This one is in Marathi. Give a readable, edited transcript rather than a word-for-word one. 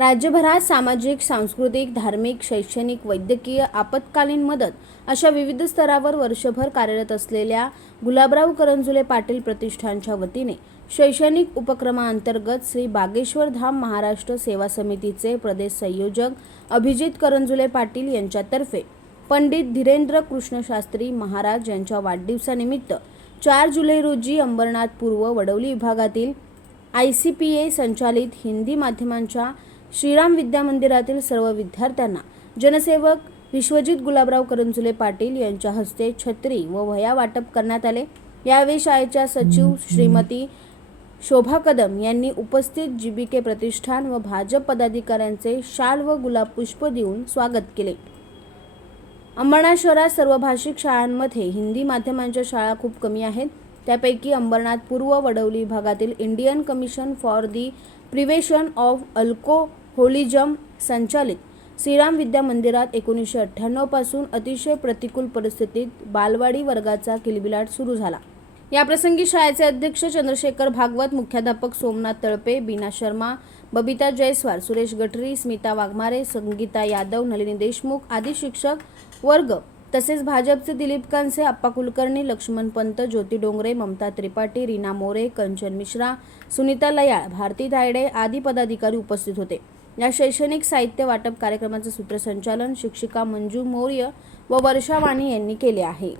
राज्यभरात सामाजिक, सांस्कृतिक, धार्मिक, शैक्षणिक, वैद्यकीय, आपत्कालीन मदत अशा विविध स्तरावर वर्षभर कार्यरत असलेल्या गुलाबराव करंजुले पाटील प्रतिष्ठानच्या वतीने शैक्षणिक उपक्रमांतर्गत श्री बागेश्वर धाम महाराष्ट्र सेवा समितीचे प्रदेश संयोजक अभिजित करंजुले पाटील यांच्यातर्फे पंडित धीरेंद्र कृष्णशास्त्री महाराज यांच्या वाढदिवसानिमित्त 4 जुलै रोजी अंबरनाथ पूर्व वडवली विभागातील ICPA संचालित हिंदी माध्यमांच्या श्रीराम विद्या मंदिरातील सर्व विद्यार्थ्यांना जनसेवक विश्वजित गुलाबराव करंजुले पाटील यांच्या हस्ते छत्री व वह्या वाटप करण्यात आले। यावेळी शाळेच्या सचिव श्रीमती शोभा कदम यांनी उपस्थित GBK प्रतिष्ठान व भाजप पदाधिकाऱ्यांचे शाल व गुलाब पुष्प देऊन स्वागत केले। अंबरनाथ शहरात सर्व भाषिक शाळांमध्ये हिंदी माध्यमांच्या शाळा खूप कमी आहेत। त्यापैकी अंबरनाथ पूर्व वडवली विभागातील Indian commission for the prevention of alcoholism संचालित श्रीराम विद्या मंदिरात 1998 पासून अतिशय प्रतिकूल परिस्थितीत बालवाडी वर्गाचा किलबिलाट सुरू झाला। याप्रसंगी शाळेचे अध्यक्ष चंद्रशेखर भागवत, मुख्याध्यापक सोमनाथ तळपे, बीना शर्मा, बबिता जयस्वाल, सुरेश गटरी, स्मिता वाघमारे, संगीता यादव, नलिनी देशमुख आदी शिक्षक वर्ग तसेच भाजपचे दिलीप कांसे, अप्पा कुलकर्णी, लक्ष्मण पंत, ज्योती डोंगरे, ममता त्रिपाठी, रीना मोरे, कंचन मिश्रा, सुनीता लयाळ, भारती तायडे आदी पदाधिकारी उपस्थित होते। या शैक्षणिक साहित्य वाटप कार्यक्रमाचे सूत्रसंचालन शिक्षिका मंजू मौर्य व वर्षा वाणी यांनी केले आहे।